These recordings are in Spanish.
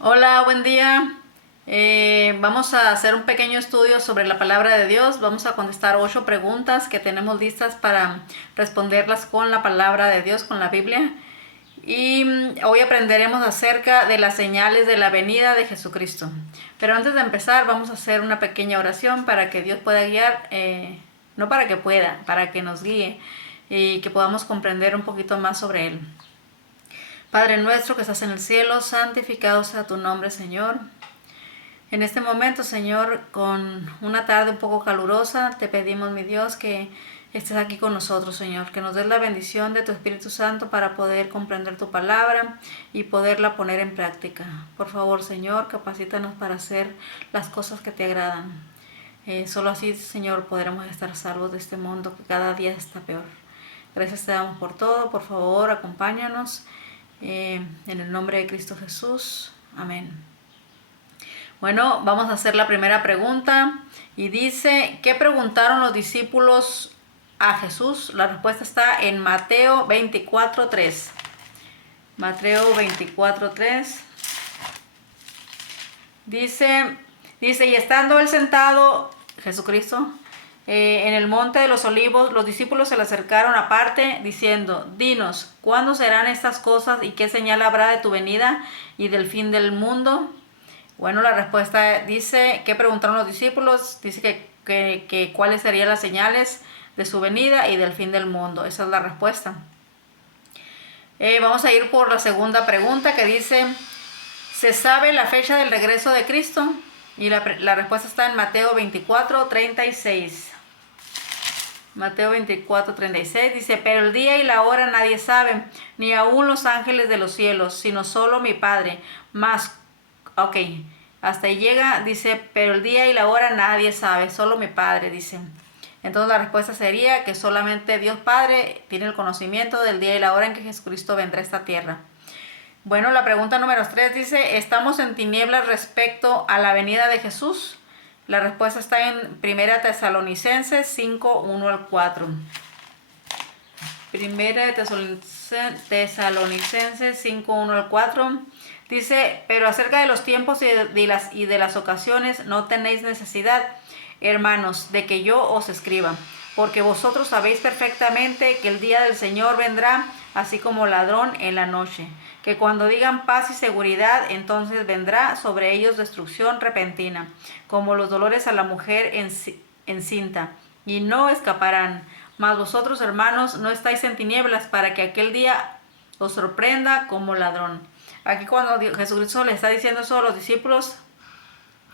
Hola, buen día. Vamos a hacer un pequeño estudio sobre la palabra de Dios. Vamos a contestar 8 preguntas que tenemos listas para responderlas con la palabra de Dios, con la Biblia. Y hoy aprenderemos acerca de las señales de la venida de Jesucristo. Pero antes de empezar, vamos a hacer una pequeña oración para que Dios pueda guiar, no para que pueda, para que nos guíe y que podamos comprender un poquito más sobre Él. Padre nuestro que estás en el cielo, santificado sea tu nombre, Señor. En este momento, Señor, con una tarde un poco calurosa, te pedimos, mi Dios, que estés aquí con nosotros, Señor, que nos des la bendición de tu Espíritu Santo para poder comprender tu palabra y poderla poner en práctica. Por favor, Señor, capacítanos para hacer las cosas que te agradan. Solo así, Señor, podremos estar salvos de este mundo que cada día está peor. Gracias te damos por todo. Por favor, acompáñanos. En el nombre de Cristo Jesús. Amén. Bueno, vamos a hacer la primera pregunta. Y dice, ¿qué preguntaron los discípulos a Jesús? La respuesta está en Mateo 24:3. Mateo 24:3. Dice, y estando él sentado, Jesucristo, en el monte de los olivos, los discípulos se le acercaron aparte, diciendo, dinos, ¿cuándo serán estas cosas y qué señal habrá de tu venida y del fin del mundo? Bueno, la respuesta dice, ¿qué preguntaron los discípulos? Dice que cuáles serían las señales de su venida y del fin del mundo. Esa es la respuesta. Vamos a ir por la segunda pregunta que dice, ¿se sabe la fecha del regreso de Cristo? Y la respuesta está en Mateo 24:36. Mateo 24:36 dice, pero el día y la hora nadie sabe, ni aun los ángeles de los cielos, sino solo mi Padre. Hasta ahí llega, dice, pero el día y la hora nadie sabe, solo mi Padre, dice. Entonces la respuesta sería que solamente Dios Padre tiene el conocimiento del día y la hora en que Jesucristo vendrá a esta tierra. Bueno, la pregunta número 3 dice, ¿estamos en tinieblas respecto a la venida de Jesús? La respuesta está en 1 Tesalonicenses 5:1-4. 1 Tesalonicenses 5:1-4 dice, pero acerca de los tiempos y de las ocasiones no tenéis necesidad, hermanos, de que yo os escriba, porque vosotros sabéis perfectamente que el día del Señor vendrá así como ladrón en la noche, que cuando digan paz y seguridad, entonces vendrá sobre ellos destrucción repentina, como los dolores a la mujer encinta, y no escaparán. Mas vosotros, hermanos, no estáis en tinieblas para que aquel día os sorprenda como ladrón. Aquí cuando Jesucristo le está diciendo eso a los discípulos,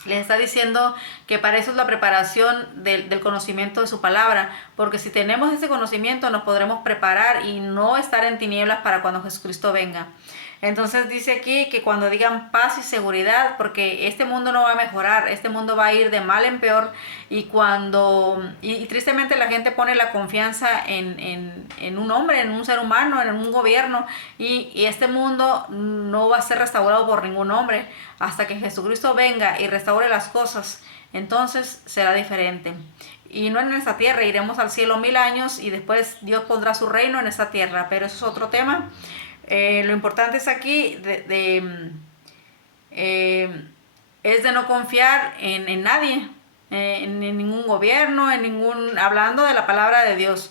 les está diciendo que para eso es la preparación del conocimiento de su palabra, porque si tenemos ese conocimiento nos podremos preparar y no estar en tinieblas para cuando Jesucristo venga. Entonces dice aquí que cuando digan paz y seguridad, porque este mundo no va a mejorar, este mundo va a ir de mal en peor, y tristemente la gente pone la confianza en un hombre, en un ser humano, en un gobierno, y este mundo no va a ser restaurado por ningún hombre hasta que Jesucristo venga y restaure las cosas. Entonces será diferente. Y no en esta tierra, iremos al cielo 1000 años y después Dios pondrá su reino en esta tierra, pero eso es otro tema. Lo importante es aquí es de no confiar en nadie, en ningún gobierno, hablando de la palabra de Dios.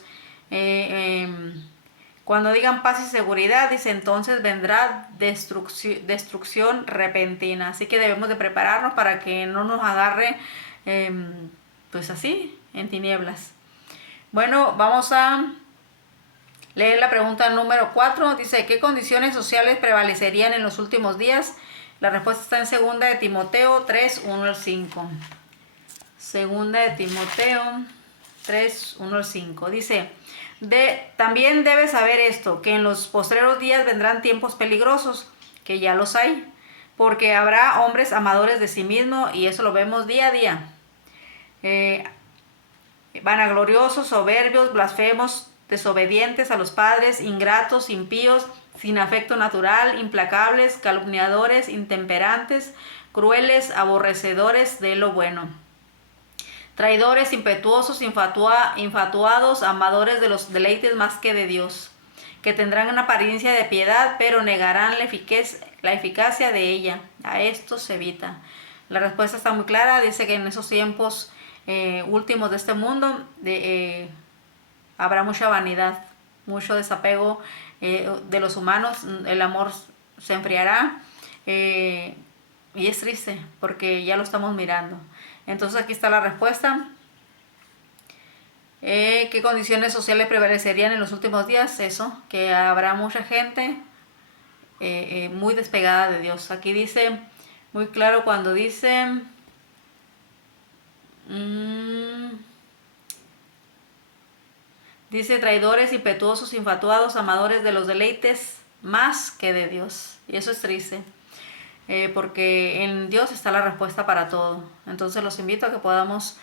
Cuando digan paz y seguridad, dice, entonces vendrá destrucción repentina. Así que debemos de prepararnos para que no nos agarre, pues así, en tinieblas. Bueno, vamos a leer la pregunta número 4. Dice, ¿qué condiciones sociales prevalecerían en los últimos días? La respuesta está en 2 de Timoteo 3:1-5. 2 de Timoteo 3:1-5. Dice, también debes saber esto, que en los postreros días vendrán tiempos peligrosos, que ya los hay, porque habrá hombres amadores de sí mismos, y eso lo vemos día a día. Vanagloriosos, soberbios, blasfemos, desobedientes a los padres, ingratos, impíos, sin afecto natural, implacables, calumniadores, intemperantes, crueles, aborrecedores de lo bueno, traidores, impetuosos, infatuados, amadores de los deleites más que de Dios, que tendrán una apariencia de piedad, pero negarán la eficacia de ella. A esto se evita. La respuesta está muy clara. Dice que en esos tiempos últimos de este mundo habrá mucha vanidad, mucho desapego de los humanos. El amor se enfriará. Y es triste porque ya lo estamos mirando. Entonces aquí está la respuesta. ¿Qué condiciones sociales prevalecerían en los últimos días? Eso, que habrá mucha gente muy despegada de Dios. Aquí dice muy claro cuando dice dice traidores, impetuosos, infatuados, amadores de los deleites más que de Dios. Y eso es triste, porque en Dios está la respuesta para todo. Entonces los invito a que podamos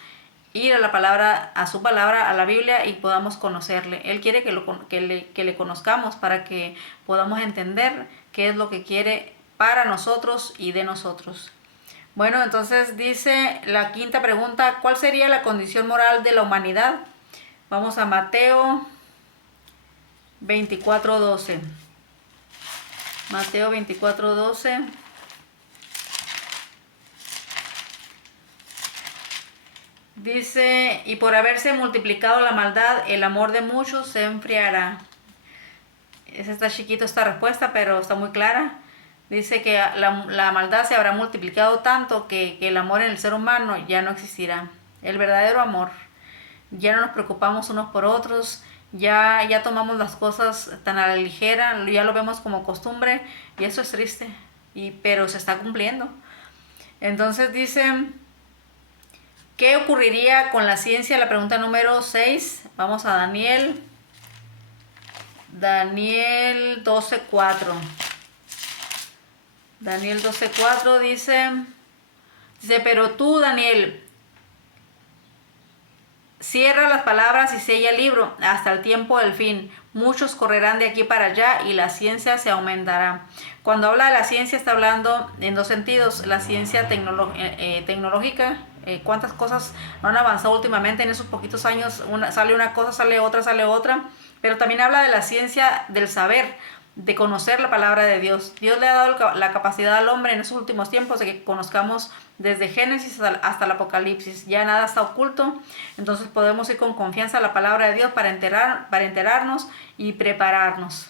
ir a la palabra, a su palabra, a la Biblia, y podamos conocerle. Él quiere que le conozcamos para que podamos entender qué es lo que quiere para nosotros y de nosotros. Bueno, entonces dice la quinta pregunta: ¿cuál sería la condición moral de la humanidad? Vamos a Mateo 24:12. Mateo 24:12. Dice, y por haberse multiplicado la maldad, el amor de muchos se enfriará. Está chiquito esta respuesta, pero está muy clara. Dice que la maldad se habrá multiplicado tanto que el amor en el ser humano ya no existirá. El verdadero amor. Ya no nos preocupamos unos por otros, ya tomamos las cosas tan a la ligera, ya lo vemos como costumbre, y eso es triste, pero se está cumpliendo. Entonces dice, ¿qué ocurriría con la ciencia? La pregunta número 6. Vamos a Daniel 12:4. Daniel 12:4 dice, pero tú, Daniel, cierra las palabras y sella el libro hasta el tiempo del fin. Muchos correrán de aquí para allá y la ciencia se aumentará. Cuando habla de la ciencia está hablando en dos sentidos. La ciencia tecnológica, cuántas cosas no han avanzado últimamente en esos poquitos años. Sale una cosa, sale otra. Pero también habla de la ciencia del saber, de conocer la palabra de Dios. Dios le ha dado la capacidad al hombre en esos últimos tiempos de que conozcamos desde Génesis hasta el Apocalipsis. Ya nada está oculto. Entonces podemos ir con confianza a la palabra de Dios para enterarnos y prepararnos.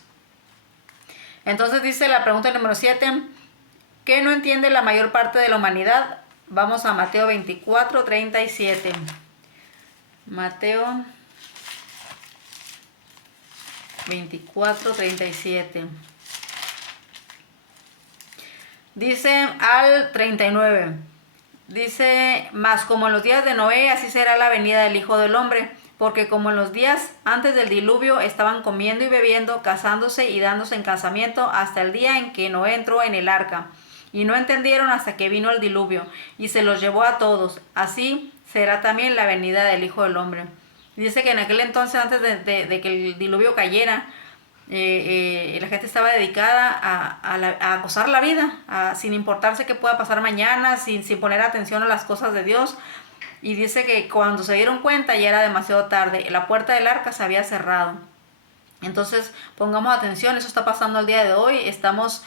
Entonces dice la pregunta número 7. ¿Qué no entiende la mayor parte de la humanidad? Vamos a Mateo 24:37. Mateo 24:37. Dice al 39. Dice, mas como en los días de Noé, así será la venida del Hijo del Hombre. Porque como en los días antes del diluvio estaban comiendo y bebiendo, casándose y dándose en casamiento, hasta el día en que Noé entró en el arca. Y no entendieron hasta que vino el diluvio, y se los llevó a todos. Así será también la venida del Hijo del Hombre. Dice que en aquel entonces, antes de que el diluvio cayera, la gente estaba dedicada a gozar la vida, sin importarse qué pueda pasar mañana, sin poner atención a las cosas de Dios. Y dice que cuando se dieron cuenta ya era demasiado tarde, la puerta del arca se había cerrado. Entonces pongamos atención, eso está pasando el día de hoy. Estamos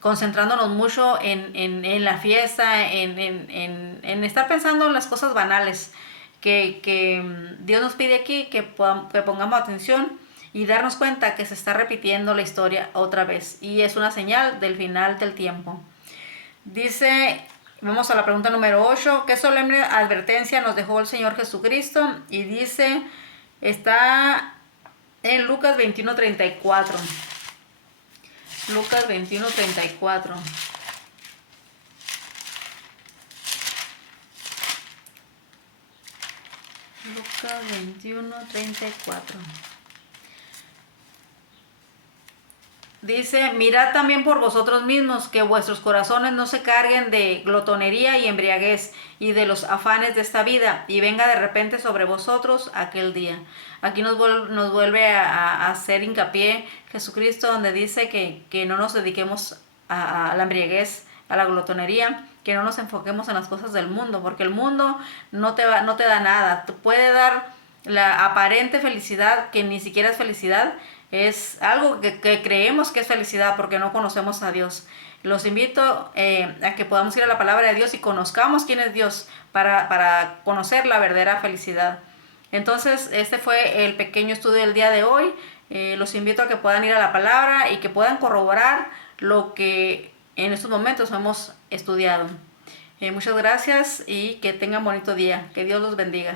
concentrándonos mucho en la fiesta, en estar pensando en las cosas banales, que Dios nos pide aquí que pongamos atención y darnos cuenta que se está repitiendo la historia otra vez, y es una señal del final del tiempo. Dice, vamos a la pregunta número 8, ¿qué solemne advertencia nos dejó el Señor Jesucristo? Y dice, está en Lucas 21:34. Lucas 21:34. Lucas 21:34. Dice, mirad también por vosotros mismos, que vuestros corazones no se carguen de glotonería y embriaguez y de los afanes de esta vida, y venga de repente sobre vosotros aquel día. Aquí nos vuelve a hacer hincapié Jesucristo, donde dice que no nos dediquemos a la embriaguez, a la glotonería, que no nos enfoquemos en las cosas del mundo, porque el mundo no te da nada. Te puede dar la aparente felicidad, que ni siquiera es felicidad, es algo que creemos que es felicidad porque no conocemos a Dios. Los invito a que podamos ir a la palabra de Dios y conozcamos quién es Dios para conocer la verdadera felicidad. Entonces, este fue el pequeño estudio del día de hoy. Los invito a que puedan ir a la palabra y que puedan corroborar lo que en estos momentos hemos estudiado. Muchas gracias y que tengan bonito día. Que Dios los bendiga.